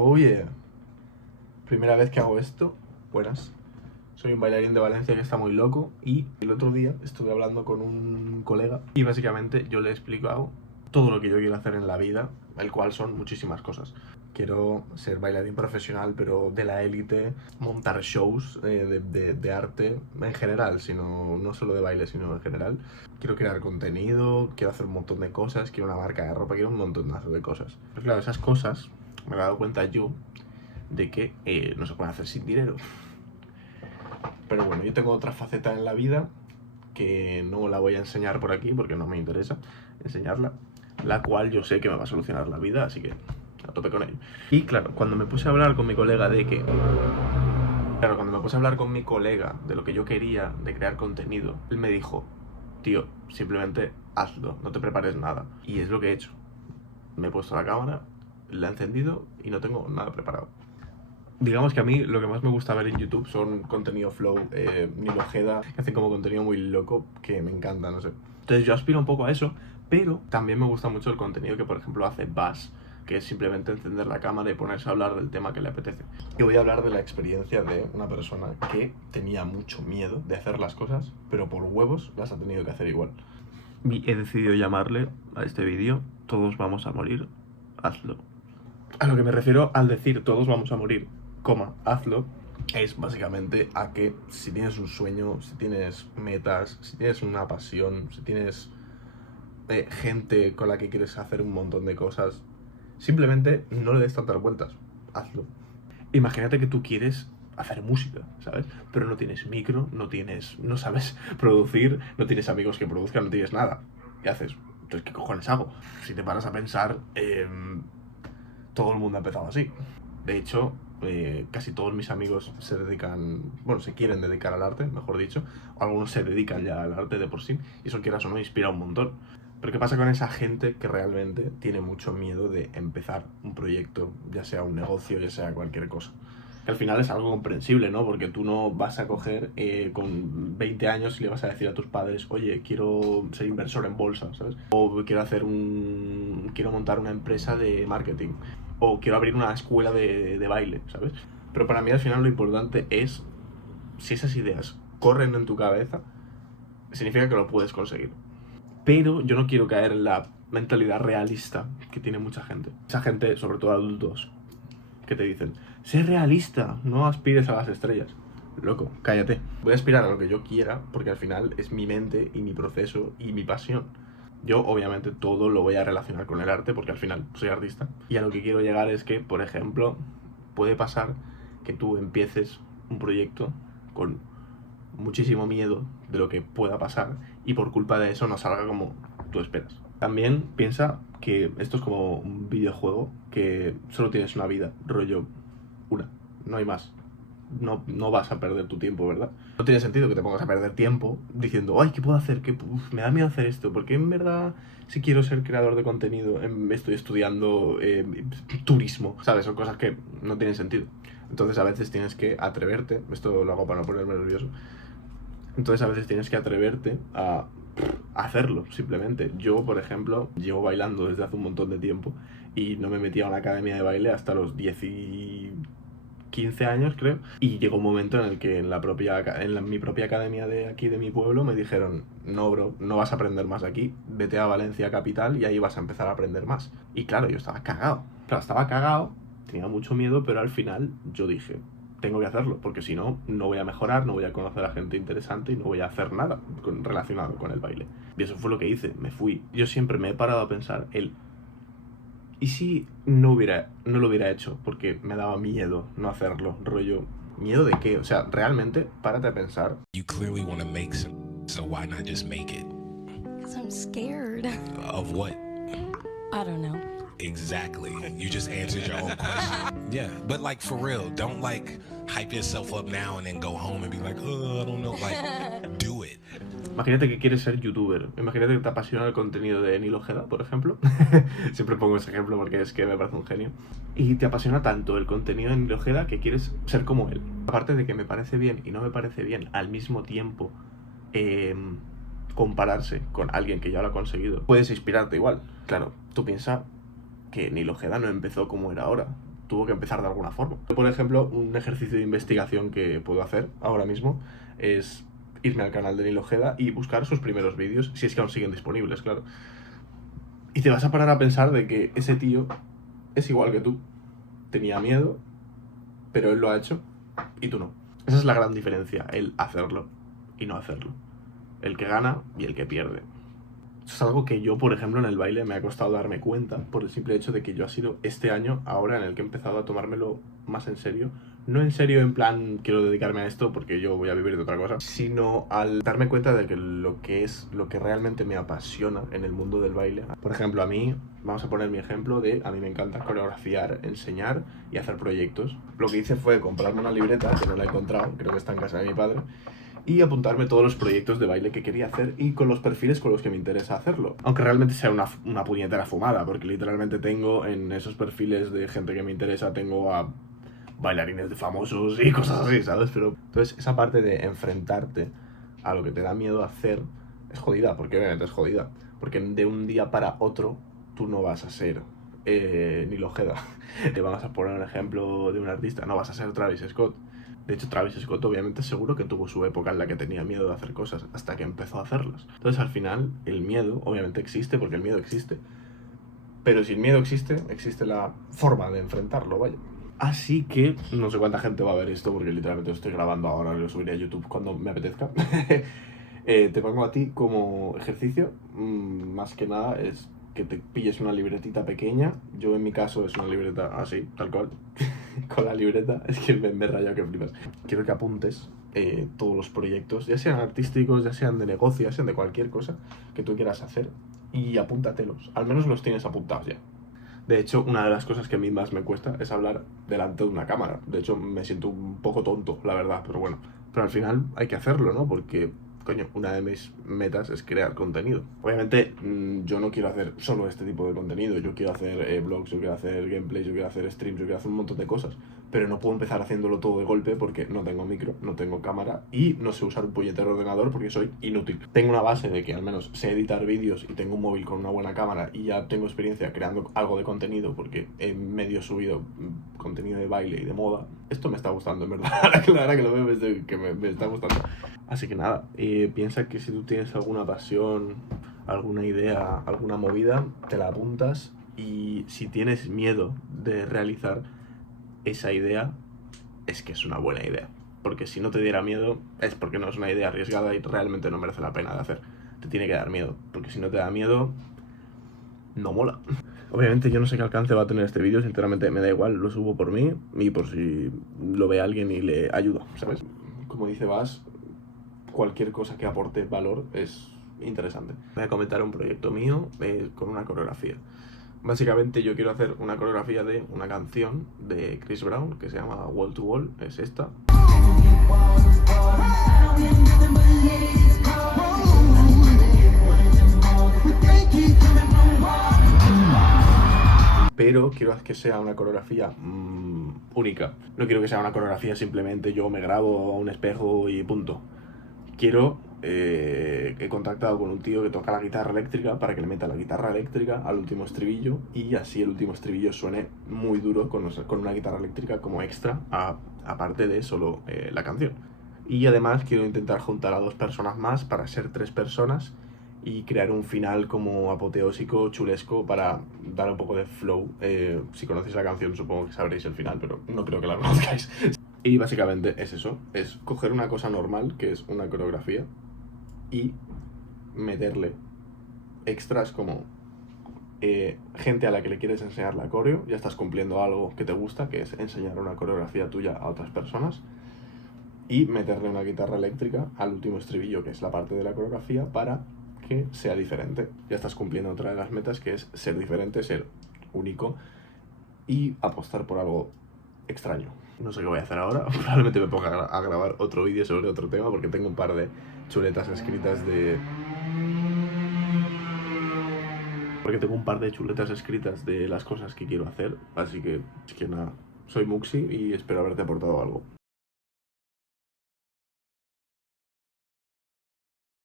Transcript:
Oh yeah. Primera vez que hago esto. Buenas. Soy un bailarín de Valencia que está muy loco y el otro día estuve hablando con un colega y básicamente yo le he explicado todo lo que yo quiero hacer en la vida, el cual son muchísimas cosas. Quiero ser bailarín profesional, pero de la élite, montar shows de arte en general, no solo de baile, sino en general. Quiero crear contenido, quiero hacer un montón de cosas, quiero una marca de ropa, quiero un montonazo de cosas. Pero claro, esas cosas me he dado cuenta yo de que no se pueden hacer sin dinero. Pero bueno, yo tengo otra faceta en la vida que no la voy a enseñar por aquí porque no me interesa enseñarla, la cual yo sé que me va a solucionar la vida, así que a tope con ello. Y claro, cuando me puse a hablar con mi colega de que... Claro, cuando me puse a hablar con mi colega de lo que yo quería, de crear contenido, él me dijo, tío, simplemente hazlo, no te prepares nada. Y es lo que he hecho. Me he puesto la cámara, la he encendido y no tengo nada preparado. Digamos que a mí lo que más me gusta ver en YouTube son contenido flow, Nilo Ojeda, que hacen como contenido muy loco, que me encanta, no sé. Entonces yo aspiro un poco a eso, pero también me gusta mucho el contenido que, por ejemplo, hace Bass, que es simplemente encender la cámara y ponerse a hablar del tema que le apetece. Y voy a hablar de la experiencia de una persona que tenía mucho miedo de hacer las cosas, pero por huevos las ha tenido que hacer igual. Y he decidido llamarle a este vídeo "Todos vamos a morir, hazlo". A lo que me refiero al decir "todos vamos a morir, hazlo", es básicamente a que si tienes un sueño, si tienes metas, si tienes una pasión, si tienes gente con la que quieres hacer un montón de cosas, simplemente no le des tantas vueltas, hazlo. Imagínate que tú quieres hacer música, ¿sabes? Pero no tienes micro, no sabes producir, no tienes amigos que produzcan, no tienes nada. ¿Qué haces? Entonces, ¿qué cojones hago? Si te paras a pensar, todo el mundo ha empezado así. De hecho, casi todos mis amigos se quieren dedicar al arte, mejor dicho. Algunos se dedican ya al arte de por sí, y eso, quieras o no, inspira un montón. Pero ¿qué pasa con esa gente que realmente tiene mucho miedo de empezar un proyecto, ya sea un negocio, ya sea cualquier cosa? Que al final es algo comprensible, ¿no? Porque tú no vas a coger con 20 años y le vas a decir a tus padres, oye, quiero ser inversor en bolsa, ¿sabes? O quiero montar una empresa de marketing. O quiero abrir una escuela de baile, ¿sabes? Pero para mí al final lo importante es, si esas ideas corren en tu cabeza, significa que lo puedes conseguir. Pero yo no quiero caer en la mentalidad realista que tiene mucha gente. Esa gente, sobre todo adultos, que te dicen, sé realista, no aspires a las estrellas. Loco, cállate. Voy a aspirar a lo que yo quiera, porque al final es mi mente y mi proceso y mi pasión. Yo obviamente todo lo voy a relacionar con el arte, porque al final soy artista. Y a lo que quiero llegar es que, por ejemplo, puede pasar que tú empieces un proyecto con muchísimo miedo de lo que pueda pasar y por culpa de eso no salga como tú esperas. También piensa que esto es como un videojuego que solo tienes una vida, rollo una, no hay más. No vas a perder tu tiempo, ¿verdad? No tiene sentido que te pongas a perder tiempo diciendo, ay, ¿qué puedo hacer? Me da miedo hacer esto, porque en verdad, si quiero ser creador de contenido, estoy estudiando turismo, ¿sabes? Son cosas que no tienen sentido. Entonces a veces tienes que atreverte, esto lo hago para no ponerme nervioso, entonces a veces tienes que atreverte a hacerlo, simplemente. Yo, por ejemplo, llevo bailando desde hace un montón de tiempo y no me metí a una academia de baile hasta los 15 años, creo. Y llegó un momento en el que mi propia academia de aquí, de mi pueblo, me dijeron, no, bro, no vas a aprender más aquí, vete a Valencia capital y ahí vas a empezar a aprender más. Y claro, yo estaba cagado. Claro, estaba cagado, tenía mucho miedo, pero al final yo dije, tengo que hacerlo, porque si no, no voy a mejorar, no voy a conocer a gente interesante y no voy a hacer nada relacionado con el baile. Y eso fue lo que hice, me fui. Yo siempre me he parado a pensar, ¿y si no lo hubiera hecho? Porque me daba miedo no hacerlo, rollo. ¿Miedo de qué? O sea, realmente, párate a pensar. You clearly want to make some, so why not just make it? Because I'm scared. Of what? I don't know. Exactly. You just answered your own question. Yeah, but like for real, don't like hype yourself up now and then go home and be like, oh, I don't know. Like, do it. Imagínate que quieres ser youtuber. Imagínate que te apasiona el contenido de Nilo Ojeda, por ejemplo. Siempre pongo ese ejemplo porque es que me parece un genio. Y te apasiona tanto el contenido de Nilo Ojeda que quieres ser como él. Aparte de que me parece bien y no me parece bien al mismo tiempo compararse con alguien que ya lo ha conseguido, puedes inspirarte igual. Claro, tú piensas que Nilo Ojeda no empezó como era ahora. tuvo que empezar de alguna forma. Por ejemplo, un ejercicio de investigación que puedo hacer ahora mismo es irme al canal de Nil Ojeda y buscar sus primeros vídeos, si es que aún siguen disponibles, claro. Y te vas a parar a pensar de que ese tío es igual que tú. Tenía miedo, pero él lo ha hecho y tú no. Esa es la gran diferencia, el hacerlo y no hacerlo. El que gana y el que pierde. Eso es algo que yo, por ejemplo, en el baile me ha costado darme cuenta por el simple hecho de que yo ha sido este año ahora en el que he empezado a tomármelo más en serio. No en serio en plan quiero dedicarme a esto porque yo voy a vivir de otra cosa, sino al darme cuenta de que lo que realmente me apasiona en el mundo del baile. Por ejemplo, a mí, vamos a poner mi ejemplo de a mí me encanta coreografiar, enseñar y hacer proyectos. Lo que hice fue comprarme una libreta que no la he encontrado, creo que está en casa de mi padre, y apuntarme todos los proyectos de baile que quería hacer y con los perfiles con los que me interesa hacerlo. Aunque realmente sea una puñetera fumada, porque literalmente tengo en esos perfiles de gente que me interesa, tengo a bailarines de famosos y cosas así, ¿sabes? Pero entonces esa parte de enfrentarte a lo que te da miedo hacer es jodida, porque obviamente es jodida. Porque de un día para otro tú no vas a ser Nil Ojeda. Te vamos a poner un ejemplo de un artista, no vas a ser Travis Scott. De hecho, Travis Scott obviamente seguro que tuvo su época en la que tenía miedo de hacer cosas hasta que empezó a hacerlas. Entonces al final el miedo obviamente existe porque el miedo existe. Pero si el miedo existe, existe la forma de enfrentarlo, vaya. Así que no sé cuánta gente va a ver esto porque literalmente lo estoy grabando ahora y lo subiré a YouTube cuando me apetezca. Te pongo a ti como ejercicio, más que nada es que te pilles una libretita pequeña. Yo en mi caso es una libreta así, tal cual. Con la libreta, es que me he rayado que flipas. Quiero que apuntes todos los proyectos, ya sean artísticos, ya sean de negocio, ya sean de cualquier cosa que tú quieras hacer, y apúntatelos. Al menos los tienes apuntados ya. De hecho, una de las cosas que a mí más me cuesta es hablar delante de una cámara. De hecho, me siento un poco tonto, la verdad, pero bueno. Pero al final hay que hacerlo, ¿no? Porque, coño, una de mis metas es crear contenido. Obviamente, yo no quiero hacer solo este tipo de contenido. Yo quiero hacer vlogs, yo quiero hacer gameplays, yo quiero hacer streams, yo quiero hacer un montón de cosas. Pero no puedo empezar haciéndolo todo de golpe porque no tengo micro, no tengo cámara y no sé usar un puñetero ordenador porque soy inútil. Tengo una base de que al menos sé editar vídeos y tengo un móvil con una buena cámara y ya tengo experiencia creando algo de contenido porque he medio subido contenido de baile y de moda. Esto me está gustando, en verdad. Ahora que lo veo me está gustando. Así que nada, piensa que si tú tienes alguna pasión, alguna idea, alguna movida, te la apuntas, y si tienes miedo de realizar esa idea, es que es una buena idea. Porque si no te diera miedo, es porque no es una idea arriesgada y realmente no merece la pena de hacer. Te tiene que dar miedo, porque si no te da miedo, no mola. Obviamente yo no sé qué alcance va a tener este vídeo, sinceramente me da igual, lo subo por mí y por si lo ve alguien y le ayuda, ¿sabes? Como dice Bas, cualquier cosa que aporte valor es interesante. Voy a comentar un proyecto mío con una coreografía. Básicamente yo quiero hacer una coreografía de una canción de Chris Brown que se llama Wall to Wall, es esta. Pero quiero que sea una coreografía única. No quiero que sea una coreografía simplemente yo me grabo a un espejo y punto. Quiero, he contactado con un tío que toca la guitarra eléctrica para que le meta la guitarra eléctrica al último estribillo y así el último estribillo suene muy duro con una guitarra eléctrica como extra, aparte de solo la canción. Y además quiero intentar juntar a 2 personas más para ser 3 personas y crear un final como apoteósico, chulesco, para dar un poco de flow. Si conocéis la canción supongo que sabréis el final, pero no creo que la conozcáis. Y básicamente es eso, es coger una cosa normal, que es una coreografía, y meterle extras como gente a la que le quieres enseñar la coreo, ya estás cumpliendo algo que te gusta, que es enseñar una coreografía tuya a otras personas, y meterle una guitarra eléctrica al último estribillo, que es la parte de la coreografía, para que sea diferente. Ya estás cumpliendo otra de las metas, que es ser diferente, ser único y apostar por algo extraño. No sé qué voy a hacer ahora, probablemente me ponga a grabar otro vídeo sobre otro tema porque tengo un par de chuletas escritas de... las cosas que quiero hacer, así que nada, soy Muxi y espero haberte aportado algo.